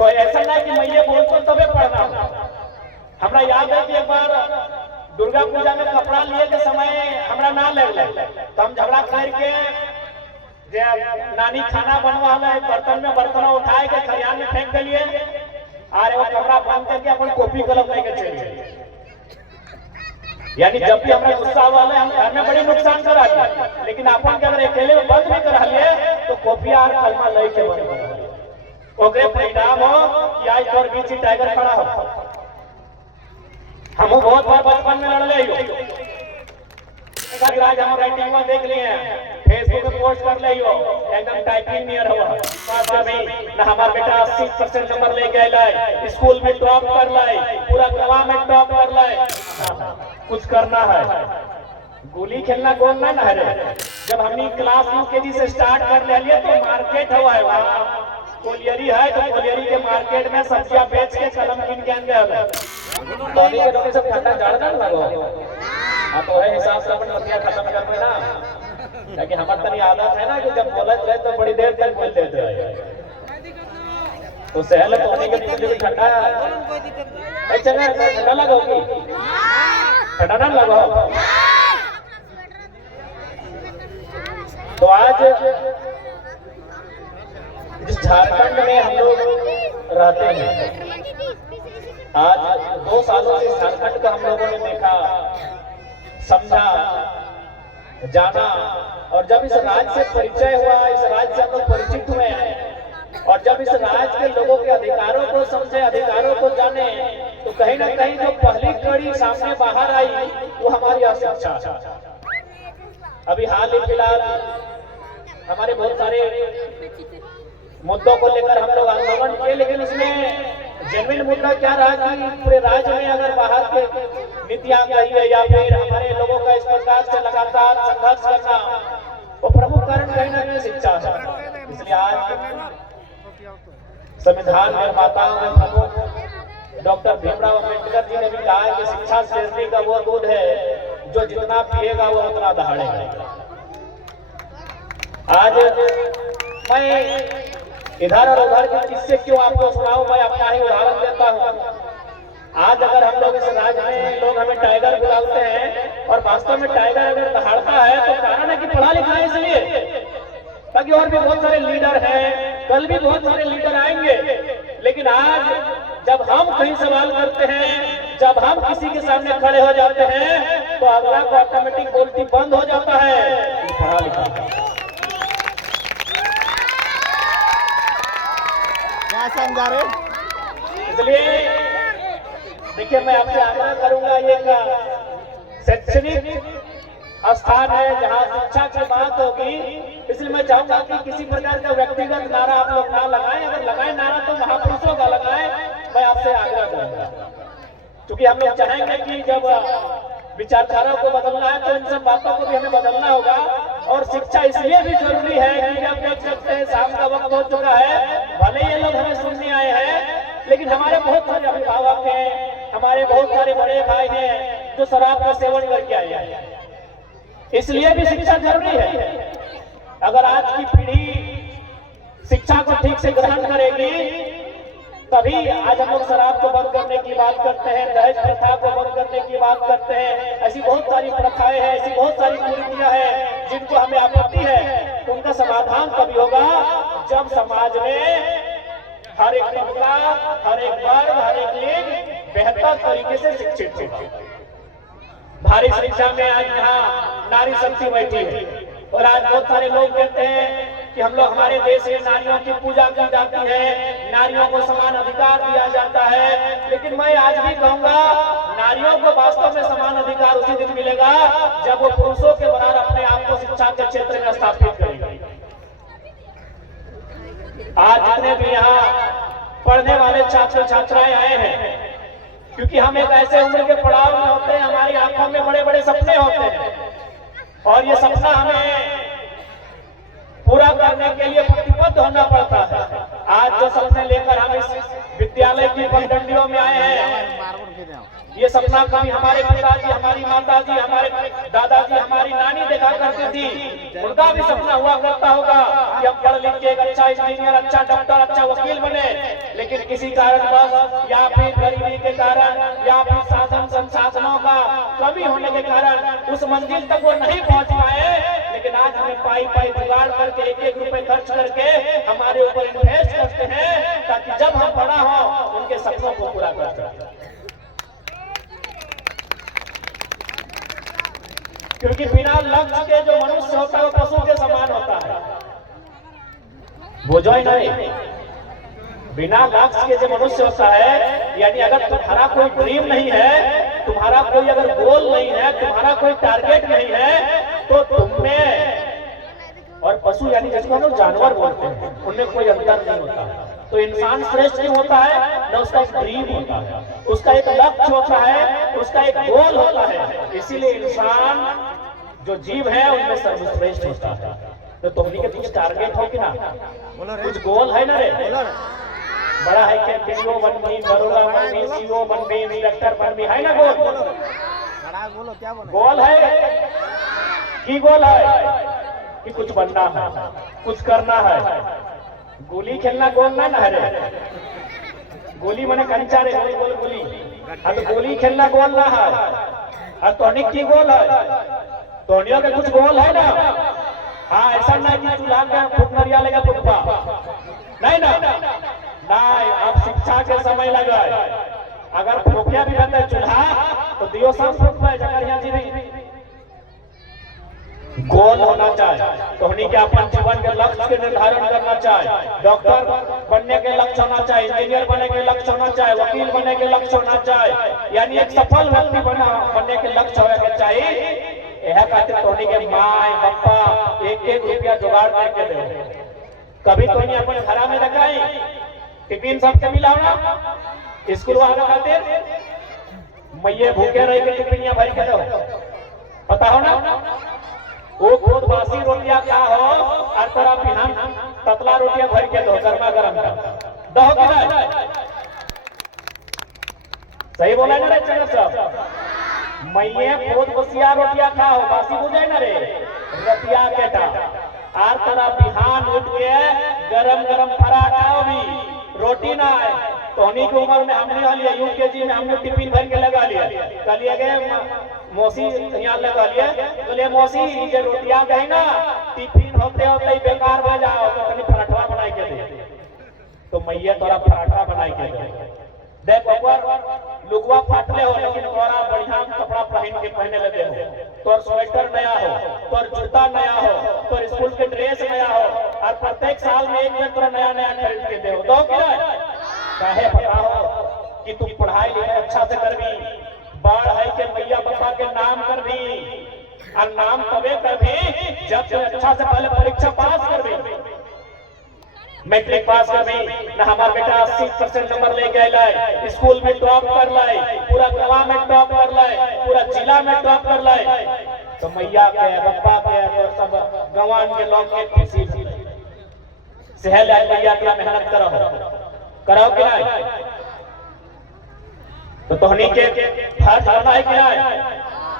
तो ऐसा ना कि मैं ये बोलता तबे पढ़ना हो। हमरा याद है कि एक बार दुर्गा पूजा में कपड़ा लिए के समय हमरा ना लग तो हम झगड़ा करके नानी खाना बनवा बर्तन में बर्तन उठाए के खरियान में फेंक दिलिए और वो कपड़ा बंद करके अपन कॉपी कलम लेके चलिए। यानी जब भी हमरा गुस्सा वाले हम घर में बड़ी नुकसान करा दिया, लेकिन अपन के अगर अकेले में बंद भी करा लिए तो कॉपी और कलमा लेके बंद करा ओकरे परिणाम हो कि आज तोर बीच टाइगर खड़ा हो। हम बहुत बार बचपन में लड़ ले आज हम राइटिंग में देख लिए फेसबुक पे पोस्ट कर ले एकदम टाइपिंग नियर हुआ ना हमारा बेटा 80% नंबर लेके आए, स्कूल में टॉप कर लाए, पूरा गवा में टॉप कर लाए। कुछ करना है, गोली खेलना गोल ना है रे। जब हमने क्लास यूकेजी से स्टार्ट कर लिया तो मार्केट हुआ है वहाँ कोलियरी है, तो कोलियरी के मार्केट में सब्जियां बेच के कलम किन के आएंगे पानी के डॉक्टर सब ठंडा जाड़ ना लगो हाँ तो है हिसाब से अपन लतियां खत्म कर देना। ताकि हमारी तनी आदत है ना कि जब बोलत रहे तो बड़ी देर तक बोल देते हैं तो सहल पानी के नीचे भी ठंडा ऐसा ना ठंडा लगोगी ठंडा ना लगो। तो आज जिस झारखंड में हम लोग रहते हैं, आज 2 सालों से झारखंड का हम लोगों ने देखा समझा जाना, और जब इस राज्य से परिचय हुआ, इस राज्य से हम लोग परिचित हुए हैं और जब इस राज्य के लोगों के अधिकारों को समझे, अधिकारों को जाने, तो कहीं ना कहीं जो पहली कड़ी सामने बाहर आई वो हमारी अशिक्षा। अभी हाल ही फिलहाल हमारे बहुत सारे मुद्दों को लेकर हम लोग आंदोलन किए, लेकिन इसमें जेन्युइन मुद्दा क्या रहा कि पूरे राज्य में अगर बाहर के नीतियां कही है या फिर हमारे लोगों का इस प्रकार से लगातार संघर्ष करना, वो प्रमुख कारण कहीं ना कहीं शिक्षा है। इसलिए आज संविधान निर्माताओं में प्रमुख डॉक्टर भीमराव अम्बेडकर जी ने भी कहा है कि शिक्षा शेरनी का वो दूध है जो जितना पिएगा वो उतना दहाड़ेगा। आज मैं इधर और उधर के किस्से क्यों आपको सुनाऊं, मैं अपना ही उदाहरण देता हूं। आज अगर हम लोग इस राज्य में लोग हमें टाइगर बुलाते हैं और वास्तव में टाइगर अगर दहाड़ता है तो कारण है कि पढ़ा लिखा है इसलिए, ताकि और भी बहुत सारे लीडर हैं, कल भी बहुत सारे लीडर आएंगे। लेकिन आज जब हम कहीं सवाल करते हैं, जब हम किसी के सामने खड़े हो जाते हैं तो अगला को ऑटोमेटिक बोलती बंद हो जाता है पढ़ा लिखा। समझा रहे। इसलिए देखिए मैं आपसे आग्रह करूंगा, ये शैक्षणिक स्थान है जहां शिक्षा की बात होगी, इसलिए मैं चाहूंगा कि किसी प्रकार का व्यक्तिगत नारा आप लोग ना लगाएं, अगर लगाएं नारा तो महापुरुषों का लगाएं। मैं आपसे आग्रह करूंगा क्योंकि हम लोग चाहेंगे कि जब विचारधारा को बदलना है तो इन सब बातों को भी हमें बदलना होगा। और शिक्षा इसलिए भी जरूरी है कि जब देख सकते हैं शाम का वक्त हो चुका है, भले ये लोग हमें सुनने आए हैं, लेकिन हमारे बहुत सारे अभिभावक हैं, हमारे बहुत सारे बड़े भाई हैं जो शराब का सेवन करके आए हैं। इसलिए भी शिक्षा जरूरी है। अगर आज की पीढ़ी शिक्षा को ठीक से ग्रहण करेगी तभी आज हम लोग शराब को बंद करने की बात करते हैं, दहेज प्रथा को बंद करने की बात करते हैं। ऐसी बहुत सारी प्रथाएं हैं, ऐसी बहुत सारी कुरीतियां हैं जिनको हमें आपत्ति है। तो उनका समाधान तभी होगा जब समाज में हर एक तबका, हर एक वर्ग, हर एक लिंग बेहतर तरीके से शिक्षित होगा। भारी संख्या में आज यहाँ नारी शक्ति बैठी है और आज बहुत सारे लोग कहते हैं कि हम लोग हमारे देश में नारियों की पूजा की जाती है, नारियों को समान अधिकार दिया जाता है। लेकिन मैं आज भी कहूंगा नारियों को वास्तव में समान अधिकार उसी दिन मिलेगा जब वो पुरुषों के बराबर अपने आप को शिक्षा के क्षेत्र में स्थापित करेगी। आज जितने भी यहाँ पढ़ने वाले छात्र छात्राएं आए हैं, क्योंकि हम एक ऐसे उम्र के पड़ाव में होते हैं, हमारी आंखों में बड़े बड़े सपने होते हैं और ये सपना हमें पूरा करने के लिए प्रतिबद्ध होना पड़ता है। आज जो सपने लेकर हम इस विद्यालय की पगडंडियों में आए हैं, ये सपना कभी हमारे पिताजी, हमारी माताजी, हमारे दादाजी, हमारी नानी देखा करती थी। उनका भी सपना हुआ करता होगा कि हम पढ़ लिख के एक अच्छा इंजीनियर, अच्छा डॉक्टर, अच्छा वकील बने। लेकिन किसी कारणवश या फिर गरीबी के कारण या फिर साधन संसाधनों का कमी होने के कारण उस मंजिल तक वो नहीं पहुंच पाए। लेकिन आज हमें पाई पाई जुगाड़ करके एक एक रुपए खर्च करके हमारे ऊपर इन्वेस्ट करते हैं ताकि जब हम बड़ा हो उनके सपनों को पूरा कर सकें। क्योंकि बिना लक्ष्य के जो मनुष्य होता है वो पशु के समान होता है। वो जो है नहीं, बिना लक्ष्य के जो मनुष्य होता है, यानी अगर तुम्हारा कोई ड्रीम नहीं है, तुम्हारा कोई अगर गोल नहीं है, तुम्हारा कोई टारगेट नहीं है, तो तुमने और पशु यानी जिसको हम लोग जानवर बोलते हैं उनमें कोई अंतर नहीं होता। तो इंसान श्रेष्ठ क्यों होता है? न उसका एक ड्रीम होता है, उसका एक लक्ष्य होता है, उसका एक गोल होता है। इसीलिए इंसान जो जीव है उनमें सर्वश्रेष्ठ होता है। तो तुमने के कुछ टारगेट हो कि ना, कुछ गोल है ना रे? बड़ा है क्या? पीओ बननी, दरोगा बननी, सीओ बननी, इंस्पेक्टर बननी, है ना गोल? बोलो क्या बोलो? गोल है कि गोल है कि कुछ बनना है, कुछ करना है। गोली खेलना गोल ना है रे। गोली मने कंचा रे, गोल गोल गोली। हाँ तो गोली खेलना गोल ना है। और टॉनिक की गोल है, टोनियो के कुछ गोल है ना। हाँ ऐसा नहीं कि चूल्हा का फुकनरिया लेगा फुकपा, नहीं ना, नहीं। अब शिक्षा के समय लगा, अगर फुकिया भी रहता है चूल्हा तो दियो सब फुकवा जगह जी भी गोल होना चाहिए। तो उन्हीं के अपन जीवन के लक्ष्य के निर्धारण करना चाहिए। डॉक्टर बनने के लक्ष्य होना चाहिए, इंजीनियर बनने के लक्ष्य होना चाहिए, वकील बनने के लक्ष्य होना चाहिए, यानी एक सफल व्यक्ति बनने के लक्ष्य होना चाहिए। यह कहते टोनी के माए पप्पा एक एक रुपया जुगाड़ करके दे। कभी तो नहीं अपने घर में रखाई टिफिन सबके मिला ना स्कूल वाला खातिर मैये भूखे रह के टिफिनिया भर के दो, पता हो ना। वो खुद बासी रोटियां खा हो और तोरा बिहान पतला रोटियां भर के दो, गर्मा गर्म दो कि नहीं? सही बोला ना रे चंद्र साहब? मैये खुद बसिया रोटियां खा हो, बासी बुझे ना रे रतिया केटा आर तोरा बिहान उठ के गरम गरम पराठा भी रोटी ना है। तो उन्हीं की उम्र में हमने लिया यूकेजी में हमने टिफिन भर के लगा लिया। कलिए गए मौसी यहाँ लगा लिया, बोले मौसी ये रोटियां गई ना टिफिन होते होते बेकार हो जाओ तो कहीं पराठा बना के दे। तो मैया तोरा पराठा बना के दे। देख ऊपर लुगवा फाटले हो लेकिन तोरा बढ़िया कपड़ा पहन के पहने लेते हो, तोर स्वेटर नया हो, तोर जूता नया हो, तोर स्कूल के ड्रेस नया हो, और प्रत्येक साल में एक में तोरा नया नया खरीद के दे दो कि काहे पता हो कि तुम पढ़ाई लिखाई अच्छा से करबी, बाढ़ है के मैया पापा के नाम कर भी, और नाम तबे कर भी जब तुम अच्छा से पहले परीक्षा पास कर भी, मैट्रिक पास कर भी ना। हमारा बेटा 80% नंबर लेके आए, स्कूल में टॉप कर लाए, पूरा गांव में टॉप कर लाए, पूरा जिला में टॉप कर लाए। तो मैया के पप्पा के तो सब गंवान के लोग के खुशी सहल मैया की मेहनत करो कि नहीं? तो तोहनी के फर्ज करना है कि नहीं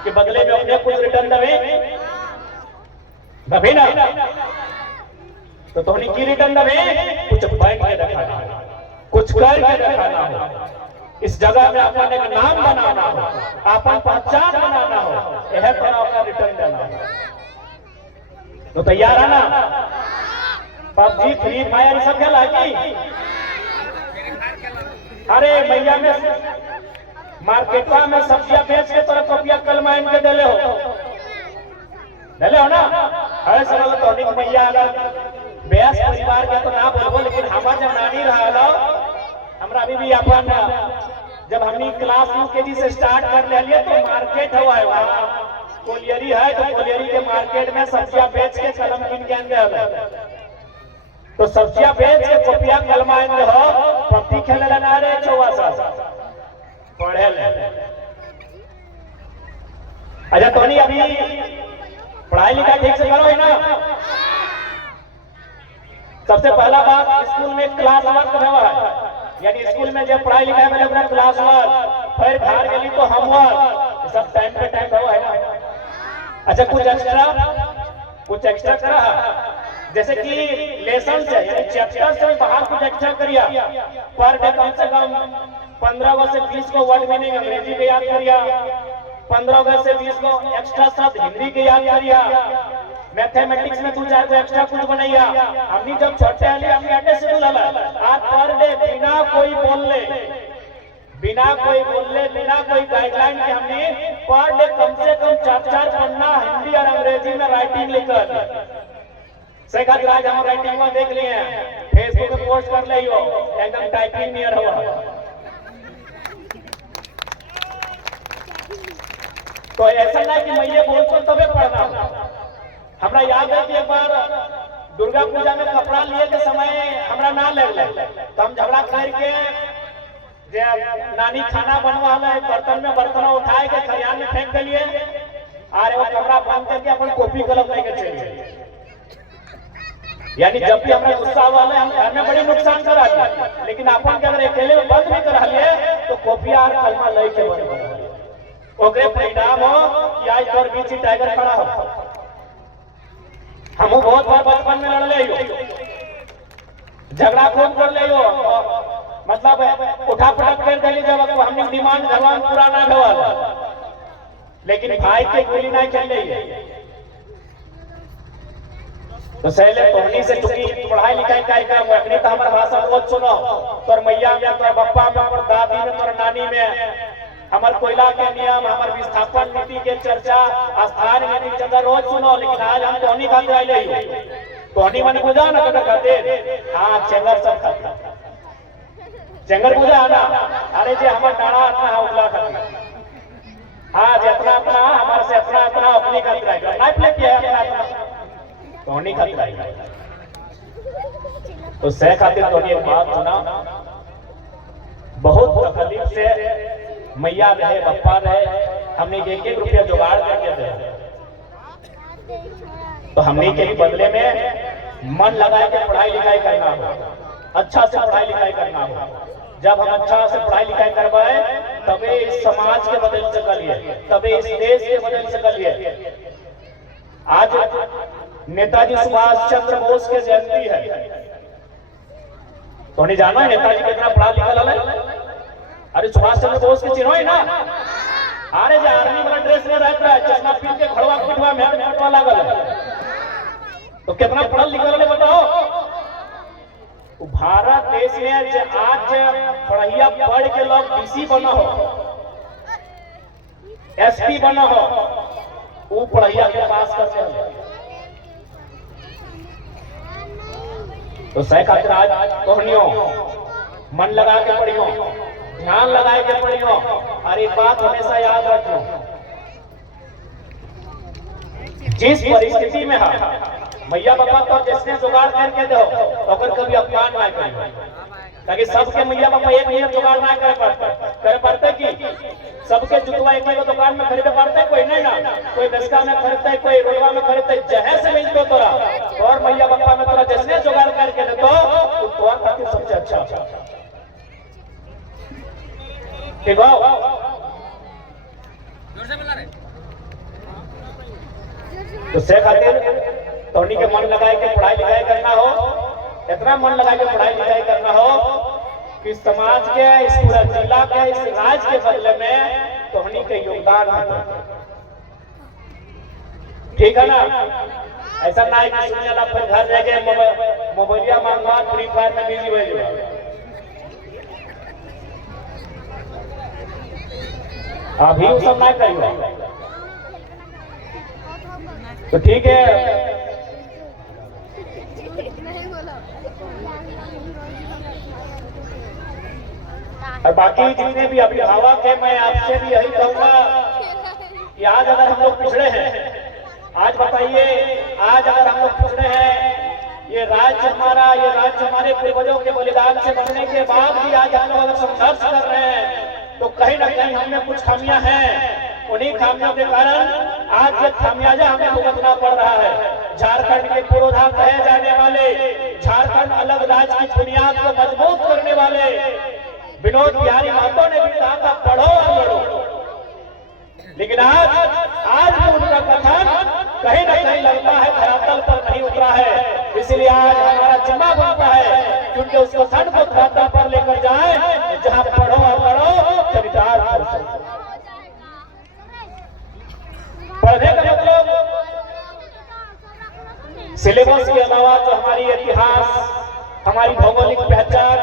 कि बदले में अपने कुछ रिटर्न दबे ना। तो तोहनी की रिटर्न दबे कुछ बैठ के रखाना, कुछ करके रखाना हो, इस जगह में अपन एक नाम बनाना हो, अपन पहचान बनाना हो, यह थोड़ा अपना रिटर्न देना हो। तो तैयार है ना? पबजी फ्री फायर सब खेला की? अरे मैया में मार्केटवा में सब्जियां बेच के तोरा कॉपिया कलमा इनके देले हो ना। अरे सरल तो मैया अगर बेस परिवार के तो ना बोलबो, लेकिन हमार जब नानी रहा हमरा अभी भी अपन जब हमनी क्लास यूकेजी से स्टार्ट कर लिए तो मार्केट हुआ है वहाँ कोलियरी है, तो कोलियरी के मार्केट में सब्जियां बेच के कलम किन के आएंगे। तो सब्जियां बेच के कॉपिया कलमा आएंगे हो, पत्ती खेले लगा रे चौवा सा पढ़े ले। अच्छा टोनी अभी पढ़ाई लिखाई ठीक से करो है ना? सबसे पहला बात स्कूल में क्लास वर्क है, यानी स्कूल में जब पढ़ाई लिखाई में अपना क्लास वर्क फिर घर गली तो होमवर्क सब टाइम पे टाइम हुआ है ना। अच्छा कुछ एक्स्ट्रा करा, जैसे कि लेसन से यानी चैप्टर से बाहर कुछ एक्स्ट्रा करिया, पर डे कम से कम 15 से 20 को वर्ड मीनिंग अंग्रेजी के याद करिया, 15 से 20 को एक्स्ट्रा शब्द हिंदी के याद करिया, मैथमेटिक्स में 2-4 को एक्स्ट्रा कुछ बनैया। हमनी जब छोटे वाली हमने अटे शेड्यूल हला आज पर डे बिना कोई बोलने बिना कोई गाइडलाइन के हमने पर डे कम से कम 4-4 पन्ना हिंदी और अंग्रेजी में राइटिंग लिखल से खातिर आज हम राइटिंग में देख लिए हैं, फेसबुक पे पोस्ट कर लियो एकदम टाइपिंग नियर हुआ। तो ऐसा ना कि मैं ये बोलता तबे पढ़ना। हमरा याद है कि एक बार दुर्गा पूजा में कपड़ा लिए के समय हमरा ना ले तो हम झगड़ा करके जे नानी खाना बनवा ले बर्तन उठाए के खरियान में फेंक दिए और वो कपड़ा बंद करके अपन कॉपी कलम लेके चले। यानी जब भी हमरा गुस्सा वाले हम घर में बड़ी नुकसान करा दिया, लेकिन अपन के अगर अकेले में बंद भी करा लिए तो कॉपी और कलमा ले के बंद ओकरे परिणाम हो कि आज तोर बीच टाइगर खड़ा हो। हम बहुत बार बचपन में लड़ ले झगड़ा खूब कर ले मतलब उठा पटक कर दिली जब हमने डिमांड भगवान पूरा ना भवा, लेकिन भाई के गोली नहीं चल रही है। तो सहेले तोहनी से चुकी पढ़ाई लिखाई का काम अखनी तो हमारा भाषा बहुत सुनो, तोर मैया में तोर बप्पा में तोर दादी में तोर नानी में हमार कोयला के नियम हमार विस्थापन नीति के चर्चा स्थान नीति चर्चा रोज सुनो। लेकिन आज हम तोहनी खाते आइले ही तोहनी मन बुझा ना कदा खाते हां चेंगर सब खाते चेंगर बुझा ना। अरे जे हमार डाड़ा अपना उगला खाते हां जितना अपना हमारे से अपना अपनी खाते आइले लाइफ लेके है अपना तोहनी खाते आइले। तो सह खातिर तोहनी एक बात सुना, बहुत तकलीफ से मैया रहे बप्पा रहे हमने 1-1 रुपया जुगाड़ करके दे, तो हमने के बदले में मन लगा के पढ़ाई लिखाई करना हो, अच्छा से पढ़ाई लिखाई करना हो। जब हम अच्छा से पढ़ाई लिखाई करवाए तबे इस समाज के बदल सकलिए, तबे इस देश के बदल सकलिए। आज नेताजी सुभाष चंद्र बोस के जयंती है, तो नहीं जाना है नेताजी कितना पढ़ा लिखा है। अरे सुभाष चंद्र बोस के चिन्ह है ना, अरे जो आर्मी वाला ड्रेस में रहता है चश्मा पीन के खड़वा पिटवा में फटवा लागल है, तो कितना पढ़ा लिखा है बताओ। भारत देश में जो आज पढ़िया पढ़ के लोग डीसी बना हो, एसपी बना हो, वो पढ़िया के पास करते हैं। तो सह खातिर आज तोहनियो मन लगा के पढ़ियो, ध्यान लगाए के पढ़ियो, और एक बात हमेशा याद रखियो, जिस परिस्थिति में है मैया बाबा तो जिसने जुगाड़ करके दो तो कभी अपमान ना करियो, ताकि सबके मैया बाबा एक नियत जुगाड़ ना कर पाते कि सबके जुतवा एक दुकान में खरीदे पाते कोई नहीं ना, कोई दसका में खरीदते कोई रोडवा में खरीदते, जहे से मिल तो तोरा और मैया बाबा में तोरा जिसने जुगाड़ करके दे तो तोर खातिर सबसे अच्छा। ठीक हो तो से खातिर तोहनी के मन लगाए के पढ़ाई लिखाई करना हो, इतना मन लगाए के पढ़ाई लिखाई करना हो कि समाज के इस पूरा जिला के इस राज्य के बदले में तोहनी के योगदान हो। ठीक है ना, ऐसा ना है कि सुनने वाला फिर घर रह गए मोबाइलिया मांगवा फ्री फायर में बिजी हो जाए। अभी वो सब ना करियो तो ठीक है। और बाकी जितने भी अभिभावक हैं मैं आपसे भी यही कहूंगा कि आज अगर हम लोग पिछड़े हैं, आज बताइए आज अगर हम लोग पिछड़े हैं, ये राज्य हमारे पूर्वजों के बलिदान से बनने के बाद भी आज हम लोग अगर संघर्ष कर रहे हैं तो कहीं ना कहीं हमें कुछ खामियां हैं। उन्हीं खामियों के कारण आज ये खामियाजा हमें भुगतना पड़ रहा है। झारखंड के पुरोधा कहे जाने वाले, झारखंड अलग राज्य की बुनियाद को मजबूत करने वाले विनोद बिहारी महतो ने भी कहा था पढ़ो और लड़ो, लेकिन आज भी उनका कथन कहीं न कहीं लगता है धरातल पर नहीं उतरा है। इसलिए आज हमारा जिम्मा बनता है क्योंकि उस कथन को धरातल पर लेकर जाए जहां पढ़ो और लड़ो चरितार्थ हो सके। पढ़ने का मतलब सिलेबस के अलावा जो हमारी इतिहास, हमारी भौगोलिक पहचान,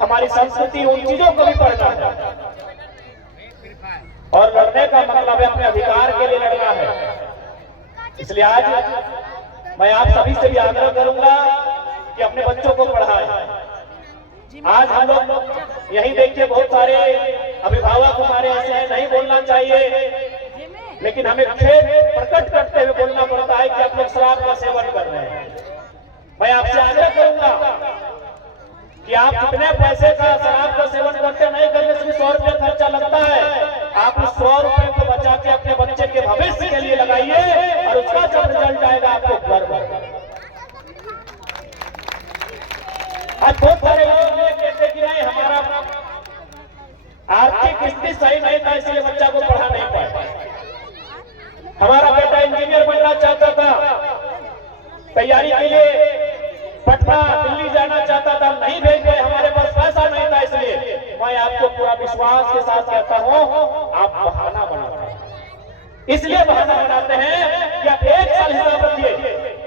हमारी संस्कृति, उन चीजों को भी पढ़ना है। और लड़ने का मतलब है अपने अधिकार के लिए लड़ना है। इसलिए आज मैं आप सभी से भी आग्रह करूंगा कि अपने बच्चों को पढ़ाएं। आज हम लोग यही देखिए बहुत सारे अभिभावक हमारे ऐसे हैं, नहीं बोलना चाहिए लेकिन हमें खेद प्रकट करते हुए बोलना पड़ता है कि आप लोग शराब का सेवन कर रहे हैं। मैं आपसे आग्रह करूंगा कि आप कितने पैसे का शराब का सेवन करते, नहीं करने से 100 रुपये खर्चा लगता है। आप उस 100 रुपये को बचा के अपने बच्चे के भविष्य के लिए लगाइए और उसका जब रिजल्ट आएगा आपको गर्व होगा। आज बहुत सारे लोग ये कहते कि नहीं हमारा आर्थिक स्थिति सही नहीं था इसलिए बच्चा को पढ़ा नहीं पाए। हमारा बेटा इंजीनियर बनना चाहता था, तैयारी के लिए पटना दिल्ली जाना चाहता था, नहीं भेज गए, हमारे पास पैसा नहीं था। इसलिए मैं आपको पूरा विश्वास के साथ कहता हूं आप बहाना बनाते हैं। इसलिए बहाना बनाते हैं कि आप एक साल हिसाब रखिए।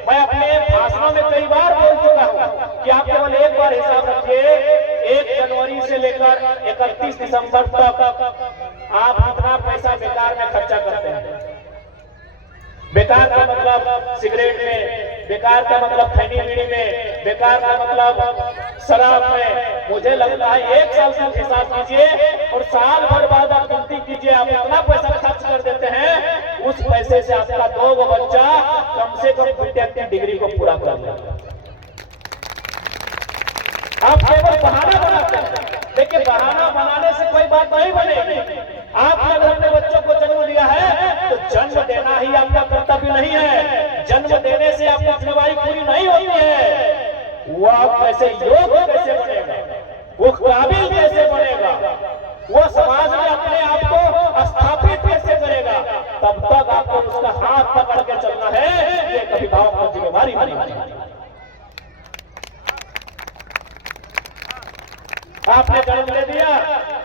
मैं अपने भाषणों में कई बार बोल चुका हूं कि आप केवल एक बार हिसाब रखिए, 1 जनवरी से लेकर 31 दिसंबर तक आप कितना पैसा बेकार में खर्चा करते हैं। बेकार का मतलब सिगरेट में, बेकार का मतलब खैनी बीड़ी में, बेकार का मतलब शराब में। मुझे लगता है 1 साल से हिसाब कीजिए और साल भर बाद आप गिनती कीजिए, आप इतना पैसा खर्च कर देते हैं, उस पैसे से आपका 2 बच्चा कम से कम बीटेक की डिग्री को पूरा कर लेगा। आप केवल बहाना बनाते हैं। देखिए बहाना बनाने से कोई बात नहीं बनेगी। आपने अगर अपने बच्चों को जन्म दिया है तो जन्म देना ही आपका कर्तव्य नहीं है। जन्म देने से आपकी जिम्मेदारी पूरी नहीं होती है। वो आप कैसे योग्य कैसे बनेगा, वो काबिल कैसे बनेगा, वो समाज में अपने आप को स्थापित कैसे करेगा, तब तक आपको उसका हाथ पकड़ के चलना है। ये कभी भाव की जिम्मेदारी नहीं। आपने जन्म ले दिया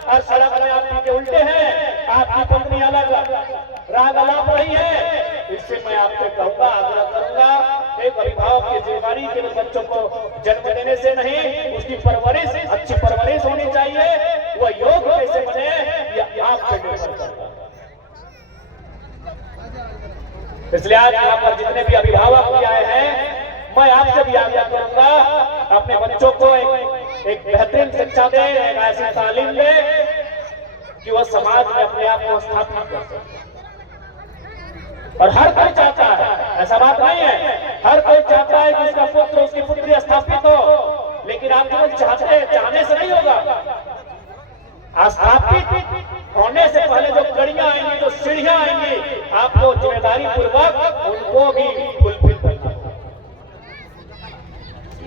और सड़क में आप के उल्टे हैं, आपकी पत्नी अलग राग अलाप रही है। इससे मैं आपसे कहूंगा, आग्रह करूंगा, एक अभिभावक की जिम्मेदारी के बच्चों को जन्म देने से नहीं, उसकी परवरिश, अच्छी परवरिश होनी चाहिए। वह योग्य कैसे बने यह आप पे निर्भर करता है। इसलिए आज यहाँ पर जितने भी अभिभावक भी आए हैं, मैं आपसे भी आग्रह करूंगा अपने बच्चों को एक बेहतरीन शिक्षा दे, एक ऐसी तालीम दे कि वह समाज में अपने आप को स्थापित कर सके। और हर कोई चाहता है, ऐसा बात नहीं है, हर कोई चाहता है कि उसका पुत्र, उसकी पुत्री स्थापित हो, लेकिन आप केवल चाहने से नहीं होगा। स्थापित होने से पहले जो कड़ियां आएंगी, जो सीढ़ियां आएंगी, आपको जिम्मेदारी पूर्वक उनको भी फुलफिल करना है।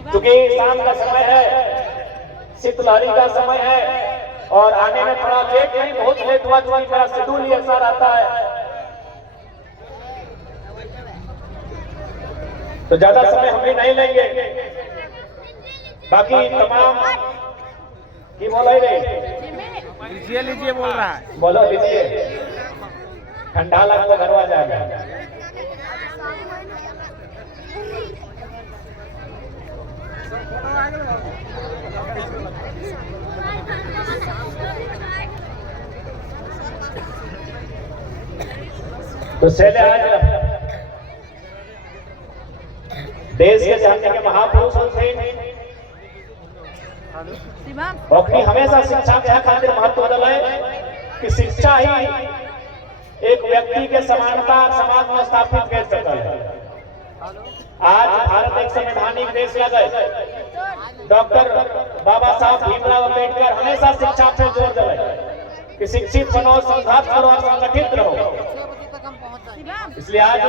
क्योंकि शाम का समय है, शीतलहरी का समय है और आने में थोड़ा लेट नहीं, बहुत लेट हुआ, जो मेरा शेड्यूल ही ऐसा रहता है। तो ज्यादा समय हम भी नहीं लेंगे। बाकी तमाम की बोला ही नहीं, लीजिए लीजिए बोल रहा है, बोलो लीजिए, ठंडा लगा तो घरवा जाएगा। तो शैले आज देश के जानने के महापुरुष थे, और हमेशा शिक्षा के खातिर महत्व दिलाए कि शिक्षा ही एक व्यक्ति के समानता समाज में स्थापित कर सकता है। आज भारत एक संवैधानिक देश लगे, डॉक्टर बाबा साहब भीमराव अम्बेडकर हमेशा शिक्षा पे जोर दिलाए कि शिक्षित बनो, संघर्ष करो और संगठित रहो। इसलिए आज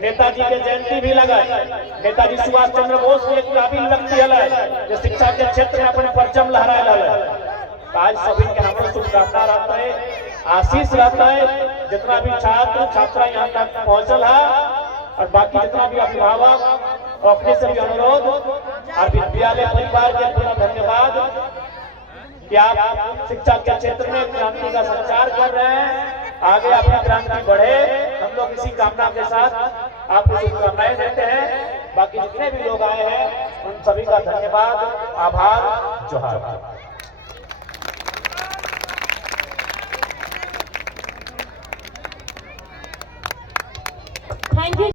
नेताजी के जयंती भी लगाए। नेताजी सुभाष चंद्र बोस एक काबिल व्यक्ति है जो शिक्षा के क्षेत्र में अपने परचम लहराए। आज सभी के हमारे शुभकामना रहता है, आशीष रहता है। जितना भी छात्र छात्रा यहाँ तक पहुंचल है और बाकी जितना भी अभिभावक अपने से भी अनुरोध और विद्यालय परिवार के पूरा धन्यवाद कि आप शिक्षा के क्षेत्र में क्रांति का संचार कर रहे हैं। आगे अपनी क्रांति बढ़े, हम लोग इसी कामना के साथ आपको शुभकामनाएं देते हैं। बाकी जितने भी लोग आए हैं उन सभी का धन्यवाद, आभार, जोहार। Thank you.